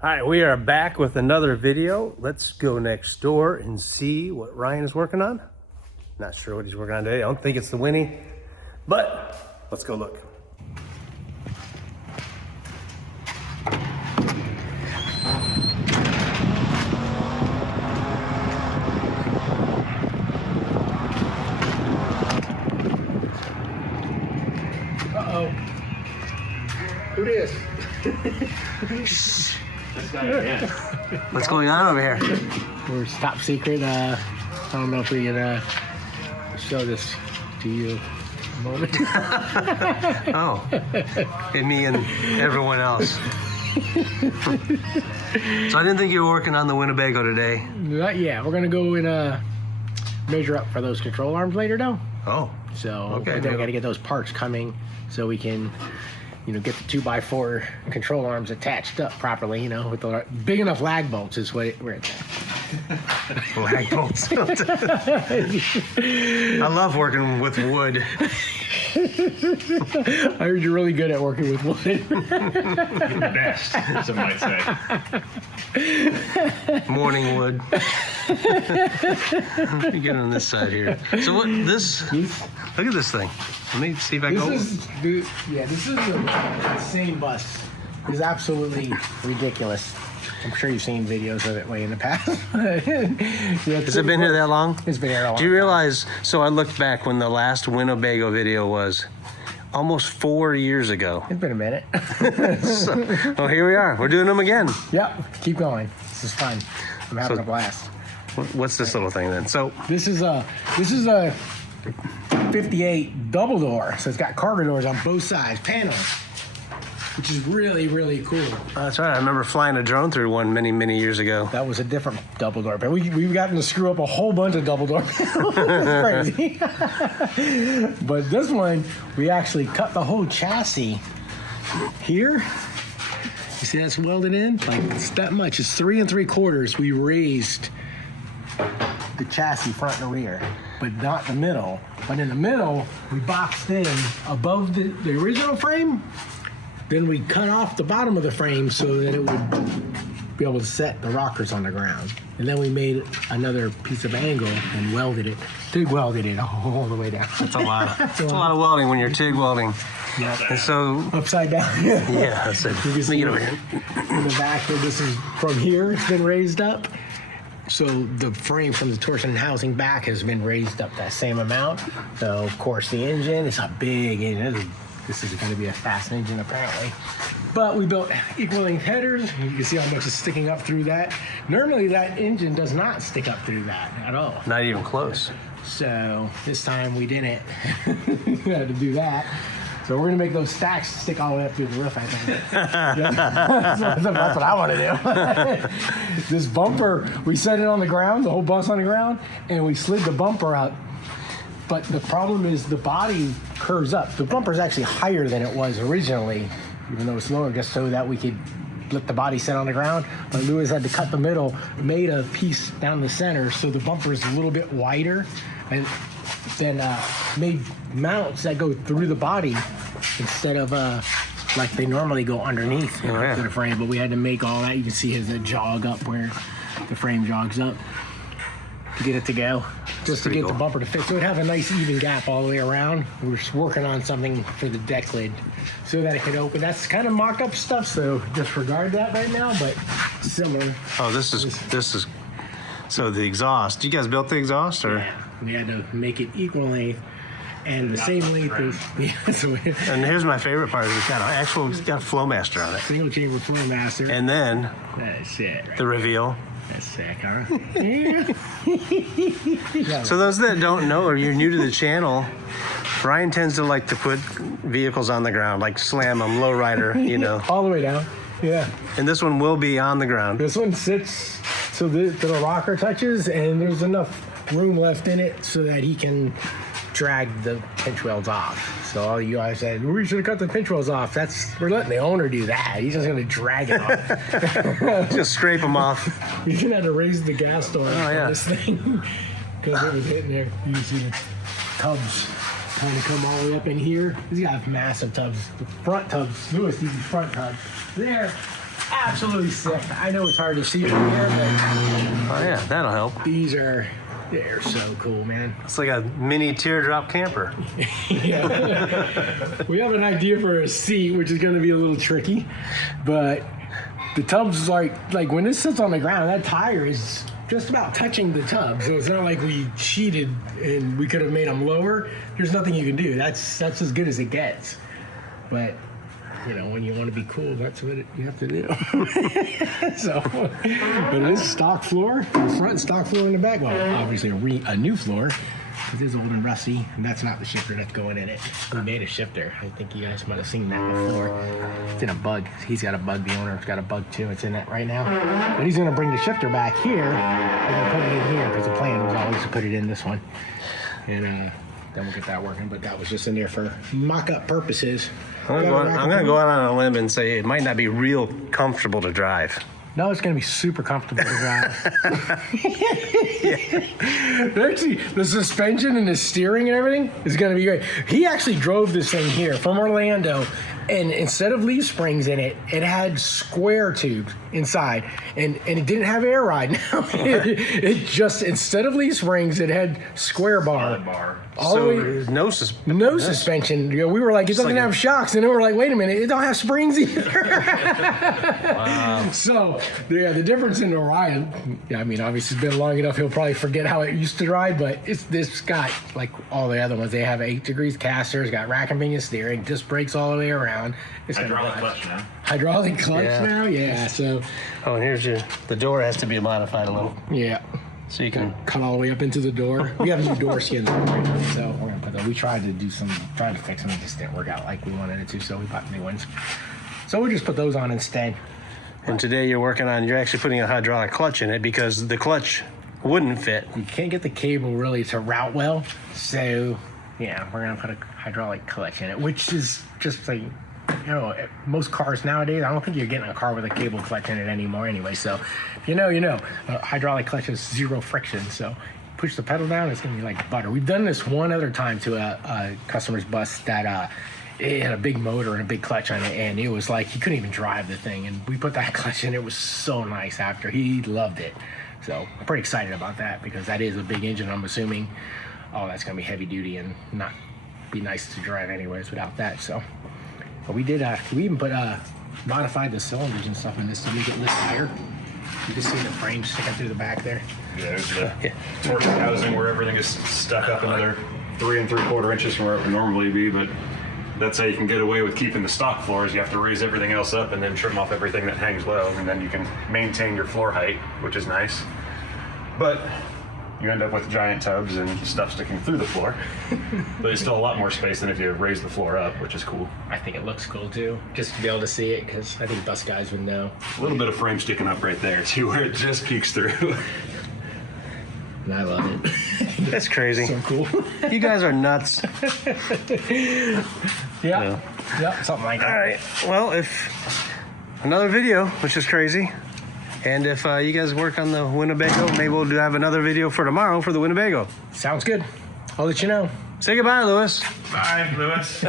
All right, we are back with another video. Let's go next door and see what Ryan is working on. Not sure what he's working on today. I don't think it's the Winnie, but let's go look. Uh-oh. Who this? What's going on over here? We're top secret. I don't know if we can show this to you a moment. Oh, and me and everyone else. So I didn't think you were working on the Winnebago today. Not yet. We're gonna go and measure up for those control arms later, though. Oh, So okay. then we got to get those parts coming so we can, get the 2x4 control arms attached up properly. With the big enough lag bolts is where it's at. lag bolts. I love working with wood. I heard you're really good at working with wood. The best, some might say. Morning wood. Let me get on this side here. So what this? Look at this thing. Let me see if I go. This is the insane bus. It's absolutely ridiculous. I'm sure you've seen videos of it way in the past. Has it been here that long? It's been here a long Do you realize? So I looked back when the last Winnebago video was. Almost 4 years ago. It's been a minute. Well, here we are. We're doing them again. Yep, keep going. This is fun. I'm having a blast. What's this little thing then? So This is a 58 double door, so it's got cargo doors on both sides, panels, which is really, really cool. that's right. I remember flying a drone through one many years ago. That was a different double door, but we've gotten to screw up a whole bunch of double door panels. That's crazy. But this one, we actually cut the whole chassis here. You see that's welded in? Like, it's that much. It's 3 3/4. We raised the chassis front and rear, but not the middle. But in the middle, we boxed in above the original frame. Then we cut off the bottom of the frame so that it would be able to set the rockers on the ground. And then we made another piece of angle and welded it, TIG welded it all the way down. That's a lot. That's a lot of welding when you're TIG welding. Yeah. And so Upside down. yeah, that's it. You can Let me see get over here. in the back here, this is from here, it's been raised up. So the frame from the torsion housing back has been raised up that same amount. So of course the engine, it's a big engine. This is going to be a fast engine apparently. But we built equal length headers. You can see how much is sticking up through that. Normally that engine does not stick up through that at all. Not even close. So this time we didn't. We had to do that. So we're gonna make those stacks stick all the way up through the roof, I think. Yeah. That's what I want to do. This bumper, we set it on the ground, the whole bus on the ground, and we slid the bumper out. But the problem is the body curves up. The bumper is actually higher than it was originally, even though it's lower, just so that we could let the body set on the ground. But Lewis had to cut the middle, made a piece down the center, so the bumper is a little bit wider, and then made mounts that go through the body instead of like they normally go underneath to the frame. But we had to make all that. You can see his jog up where the frame jogs up to get it to go, just to get the bumper to fit. So it'd have a nice even gap all the way around. We're just working on something for the deck lid so that it could open. That's kind of mock-up stuff, so disregard that right now, but similar. Oh, this is so the exhaust. You guys built the exhaust, or? Yeah, we had to make it equal length and the same length as And here's my favorite part: it's got a Flowmaster on it. single chamber Flowmaster. And then That's it. Right? the reveal. That's sick, huh? So those that don't know, or you're new to the channel, Ryan tends to like to put vehicles on the ground, like slam them, lowrider, All the way down. Yeah. And this one will be on the ground. This one sits so the rocker touches, and there's enough room left in it so that he can drag the pinch welds off. So all you guys said, we should have cut the pinch welds off. We're letting the owner do that. He's just going to drag it off. Just scrape them off. You can have to raise the gas door yeah. on this thing because it was hitting there. You can see the tubs kind of come all the way up in here. These got massive tubs. The front tubs, Lewis uses front tubs. There, absolutely sick. I know it's hard to see from here, but Oh yeah, that'll help. they're so cool, man. It's like a mini teardrop camper. Yeah. We have an idea for a seat, which is going to be a little tricky, but the tub's like when this sits on the ground, that tire is just about touching the tub. So it's not like we cheated and we could have made them lower. There's nothing you can do. That's as good as it gets. But you know, when you want to be cool, that's what you have to do. So, but it is stock floor in the front, stock floor in the back. Well, obviously a new floor. It is old and rusty, and that's not the shifter that's going in it. We made a shifter. I think you guys might have seen that before. It's in a bug. He's got a bug. The owner's got a bug too. It's in that right now. But he's going to bring the shifter back here. We're going to put it in here because the plan was always to put it in this one. And then we'll get that working. But that was just in there for mock-up purposes. I'm gonna go out on a limb and say it might not be real comfortable to drive. No, it's going to be super comfortable to drive. Actually, the suspension and the steering and everything is going to be great. He actually drove this thing here from Orlando, and instead of leaf springs in it, it had square tubes inside, and it didn't have air ride. Now it just, instead of leaf springs, it had square bar. All the way, no suspension. You know, we were like, it doesn't have shocks, and then we're like, wait a minute, it don't have springs either. Wow. So yeah, the difference in the ride. Yeah, I mean, obviously it's been long enough. He'll probably forget how it used to ride, but it's got like all the other ones. They have 8 degrees casters, got rack and pinion steering, disc brakes all the way around. It's Hydraulic clutch now. Hydraulic clutch Yeah. now, yeah. So Oh, and here's the door has to be modified a little yeah. so you can. Cut all the way up into the door. We have new door skins, so we're gonna put those. We tried to fix them, it just didn't work out like we wanted it to, so we bought new ones. So we just put those on instead. And today you're actually putting a hydraulic clutch in it because the clutch wouldn't fit. You can't get the cable really to route well, so yeah, we're gonna put a hydraulic clutch in it, which is just like, you know, most cars nowadays, I don't think you're getting a car with a cable clutch in it anymore anyway. So, you know, hydraulic clutch has 0 friction. So, push the pedal down, it's gonna be like butter. We've done this one other time to a customer's bus that it had a big motor and a big clutch on it, and it was like he couldn't even drive the thing. And we put that clutch in. It was so nice after. He loved it. So, I'm pretty excited about that because that is a big engine. I'm assuming all that's gonna be heavy duty and not be nice to drive anyways without that. So. But we did, we even put, modified the cylinders and stuff in this to make it lift higher. You can see the frame sticking through the back there. Yeah, there's the torsion housing where everything is stuck up another 3 3/4 inches from where it would normally be, but that's how you can get away with keeping the stock floors. You have to raise everything else up and then trim off everything that hangs low, and then you can maintain your floor height, which is nice. But you end up with giant tubs and stuff sticking through the floor. But it's still a lot more space than if you raise the floor up, which is cool. I think it looks cool too, just to be able to see it, because I think bus guys would know. A little bit of frame sticking up right there too, where it just peeks through. And I love it. That's crazy. So cool. You guys are nuts. Yeah. Yep, something like that. All right. Well, if another video, which is crazy. And if you guys work on the Winnebago, maybe we'll have another video for tomorrow for the Winnebago. Sounds good. I'll let you know. Say goodbye, Lewis. Bye, Lewis.